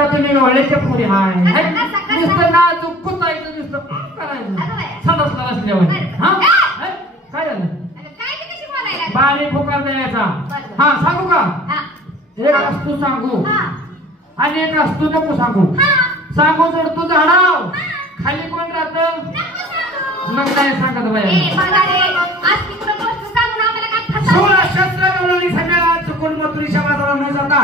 का तुम्ही वळेच्या पुरी हाय नुसतं नाजूक कुतायचं नुसतं करायचं समजलं नसल्यावर हा काय झालं बारी फुकार द्यायचा हा सांगू का एक वस्तू सांगू आणि एक वस्तू नको सांगू सांगू जर तू झाडाव खाली कोण राहत मग काय सांगत बाया 16 शस्त्र गवळणी सगळ्या चुकून मथुरीच्या बाजारात न जाता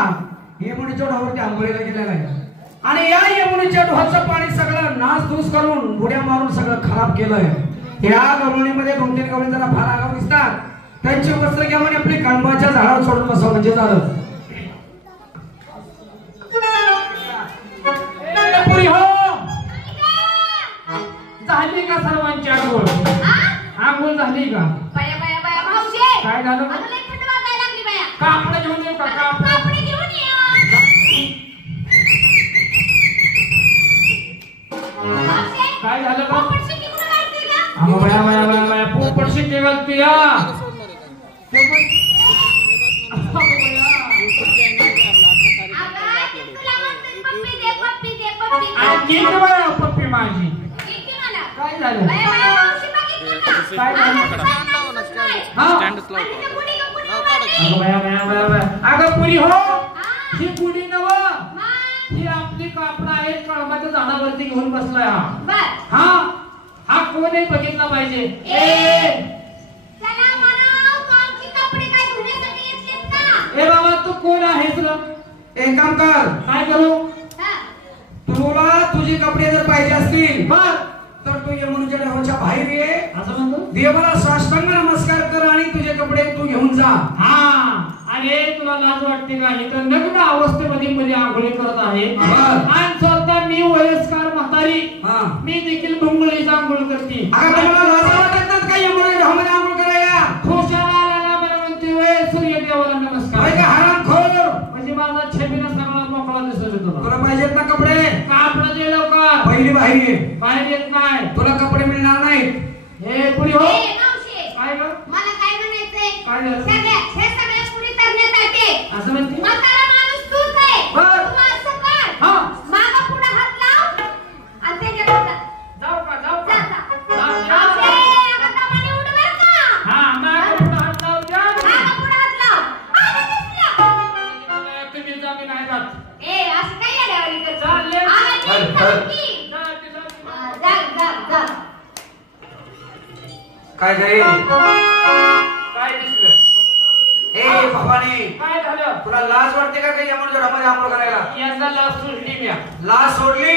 यमुनेच्या ढोहावरती आंघोळीला गेलेला आहे आणि या यमुनेच्या ढोहाचं पाणी सगळं नासधूस करून बुड्या मारून सगळं खराब केलंय या गवळणीमध्ये 2-3 गवळणी जरा फार आगाऊ दिसतात त्यांची वस्त्र घेऊन आपली कणबाच्या झाडावर सोडून बसव म्हणजे झालं पुरी हो झाली का सर्वांची आंघोळ झाली का काय झालं कापड घेऊन येऊ का कापड घेऊन काय झालं का बया बया बया बया पोपट शिट्टी घालते या पप्पी माझी काय झालं काय अगं पुरी हो ही पुडी नव ही आपली कापड आहे कळमाच्या झाडावरती घेऊन बसलाय हा हा कोण आहे बघितला पाहिजे ए बाबा तू कोण आहेस रे एक काम कर काय करू तुला तुझे कपडे जर पाहिजे असतील बर तर तू यमुनेच्या ढोहाच्या बाहेर ये असं म्हणतो देवाला साष्टांग नमस्कार कर आणि तुझे कपडे तू घेऊन जा हा अरे तुला लाज वाटते का इथं नग्न अवस्थेमध्ये मध्ये आंघोळी करत आहे आणि स्वतः मी वयस्कर म्हातारी मी देखील भुंगळीचा आंघोळ करते तुला लाज वाटत नाही का यमुनेच्या ढोहामध्ये आंघोळ करायला खुशाला आला मला म्हणते वे सूर्यदेवाला नमस्कार काय हरामखोर म्हणजे माझा छबीना सगळा मोकळा दिसत होता तुला पाहिजेत ना कपडे कापड दे लवकर पहिली बाहेर येत नाही तुला कपडे मिळणार नाही हे पुरी हो काय ग मला काय म्हणायचंय काय झालं हे सगळे पुरी करण्यासाठी असं म्हणते म्हातारा माणूस तूच आहे तू असं कर हां मागे पुढे हात लाव आणि त्याच्या जाऊ का आता तमाने उड बर का हां मागे पुढे हात लाव द्या मागे पुढे हात लाव तुम्ही जमीन आहे जात ए असं काय याल्यावाली कर चालले काय झाले काय दिसलं ए भवानी काय झालं तुला लाज वाटते का काही यमुनेच्या ढोहामध्ये आंघोळ करायला यंदा लाज सोडली मी लाज सोडली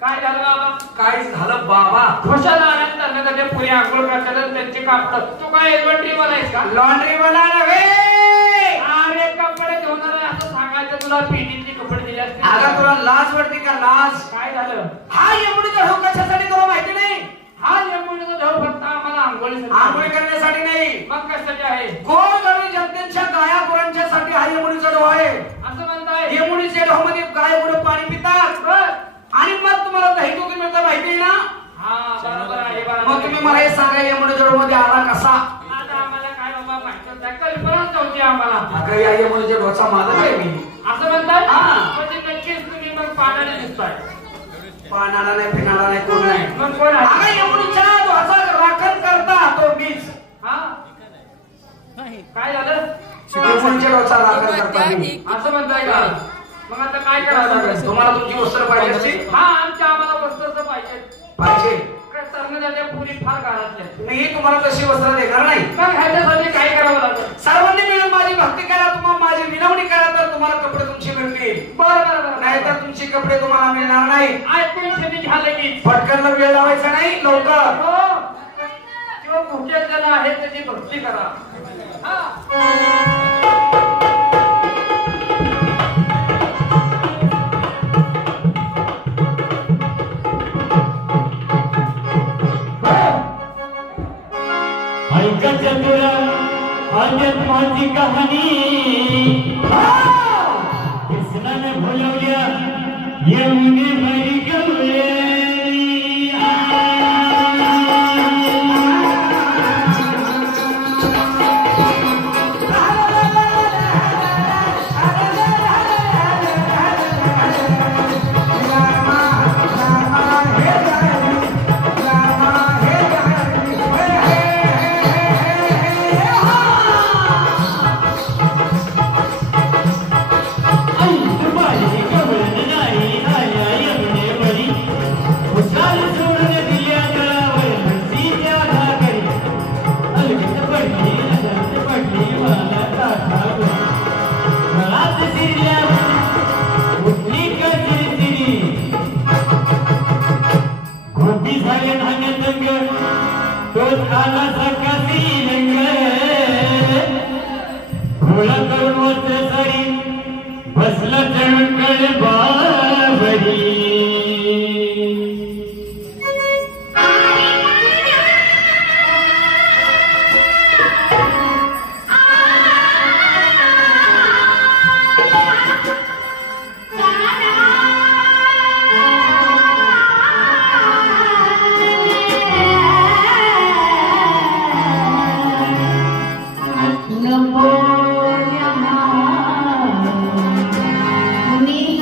काय झालं बाबा काय झालं बाबा कशाला आल्यात त्यांना कधी पुरी आंघोळ करतात त्यांचे कापड तू काय लॉन्ड्री बनायस का लॉन्ड्री बनायला अरे कपडे घेऊन असं सांगायचं तुला पेटीचे कपडे दिले असते अगं तुला लाज वाटते का लाज काय झालं हा यमुनेचा ढोहा कशासाठी तुला माहिती नाही हा यमुनेचा ढोहा फक्त आम्हाला आंघोळी करण्यासाठी नाही मग कशासाठी आहे गोरगरीब जनतेच्या गाया गुरांच्यासाठी हा यमुनेचा ढोहा आहे असं म्हणताय यमुनेच्या ढोहामध्ये गाय गुरं पाणी पितात आणि मग तुम्हाला दही दूध मिळतं माहिती आहे ना हा बरोबर आहे मग तुम्ही मला हे सांगा यमुनेच्या ढोहामध्ये आला कसा आता आम्हाला काय बाबा माहिती नाही कल्पनाच नव्हती आम्हाला अगं या यमुनेच्या ढोहाचा मालक आहे मी असं म्हणताय म्हणजे नक्कीच तुम्ही मग पाण्याने दिसताय पाण्याला नाही पिण्याला नाही कोण नाही मग कोण आहे यमुनेच्या ढोहाचा राखण करता तो मीच हा काय झालं यमुनेच्या ढोहाचा राखण करता मी असं म्हणताय का मग आता काय करायला लागेल तुम्हाला तुमची वस्त्र पाहिजे असते हा आम्हाला वस्त्र पाहिजे तरणाऱ्या पुरी फार घरातल्या मी तुम्हाला तशी वस्त्र देणार नाही मग ह्याच्यासाठी काय करावं लागेल सर्वांनी मिळून माझी भक्ती करा तुम्हाला माझी विनवणी करा तर तुम्हाला कपडे तुमचे मिळतील बरोबर नाही तर तुमचे कपडे तुम्हाला मिळणार नाही ऐकून सगळी घ्या लगेच पटकन वेळ लावायचा नाही लवकर किंवा भुके ज्याला आहे त्याची भक्ती करा माझी कहाणी कृष्णाने भुलवल्या यमुने बाई गवळे आला सकाळी रंग भोळा करून वस्त्र साडी बसला चरणकडे बाबरी Me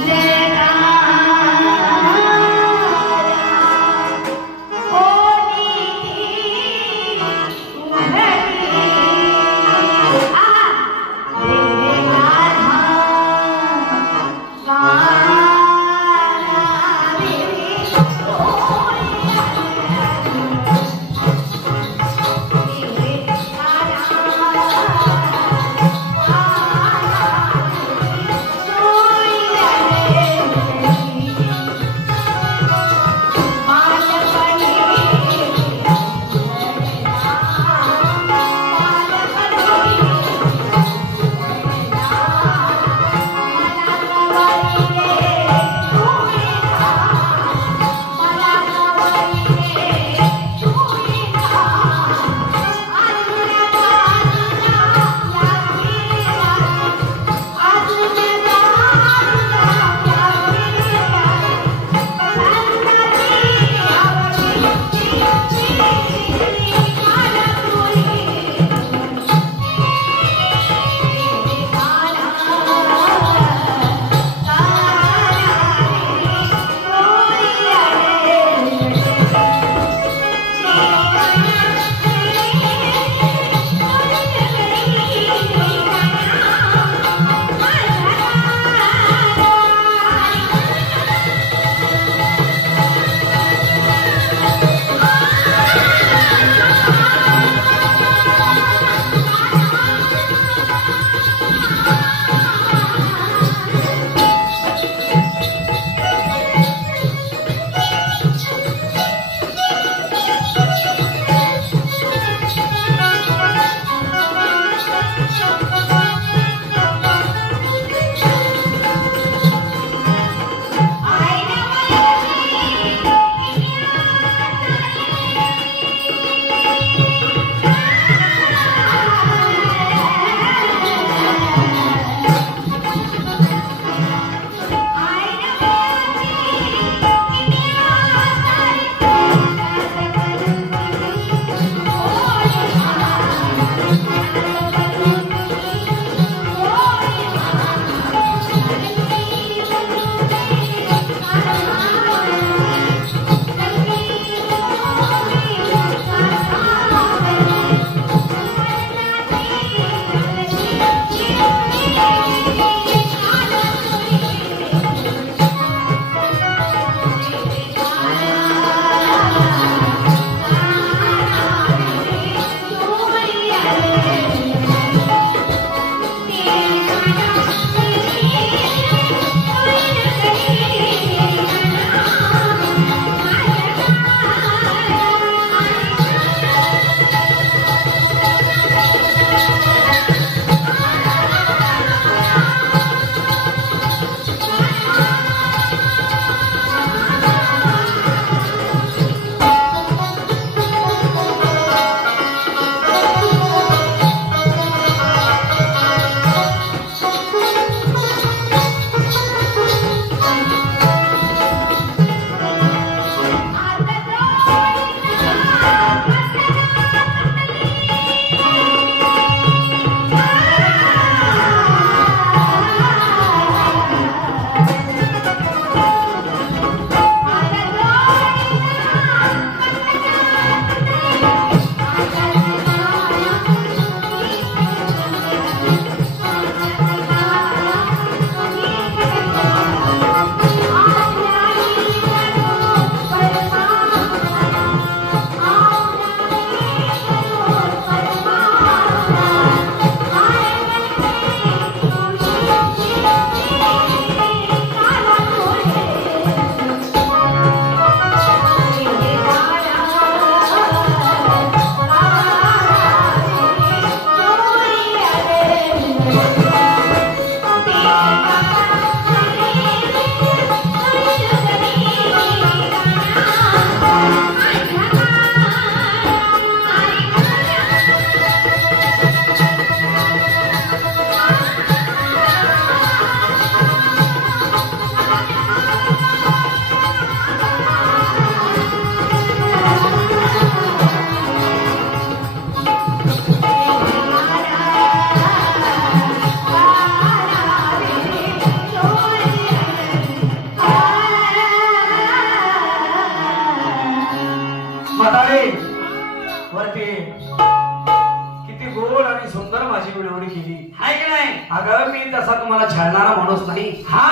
हा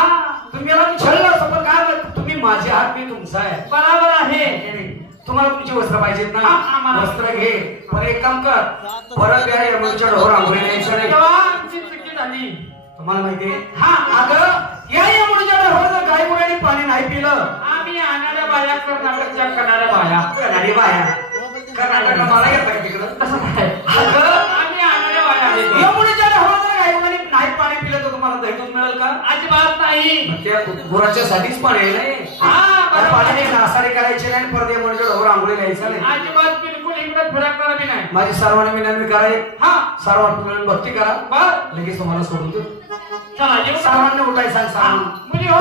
तुम्ही मला छळलं असं पण काय म्हणत? तुम्ही माझे आहात मी तुमचा आहे. बरोबर आहे. तुम्हाला तुमची वस्त्र पाहिजेत ना आम्हाला. वस्त्र घे. पण एक काम कर परत या यमुनेच्या ढोर आंघोळी न्यायचं नाही. तेव्हा आमची चुकी झाली. तुम्हाला माहितीये हा अगं या यमुनेच्या ढोर जर गाय गुरांनी पाणी नाही पिलं आम्ही आणणाऱ्या बाया कर्नाटकच्या करणाऱ्या बाया कणारी बाया कर्नाटकला मला येतात तिकडं तसं काय अगं आम्ही आणणाऱ्या बाया आहेत. यमुनेच्या ढोर जर गाय गुरांनी नाही पाणी पिलं तर तुम्हाला दही दूध मिळेल का? अजिबात नाही. त्या गुराच्या साठीच पाणी आहे नाही. हा बरोबर पाण्याने आहे. नासाडी करायची नाही परत यमुनेच्या ढोर आंघोळी न्यायचं नाही. अजिबात बिलकुल इकडे फिरकणार बी नाही. माझी सर्वांना विनंती कराय हा सर्वांना मिळून भक्ती करा बर लगेच तुम्हाला सोडून देऊ. चला येऊ. सर्वांनी उठाय सांग हा, सर्वांना मुली हो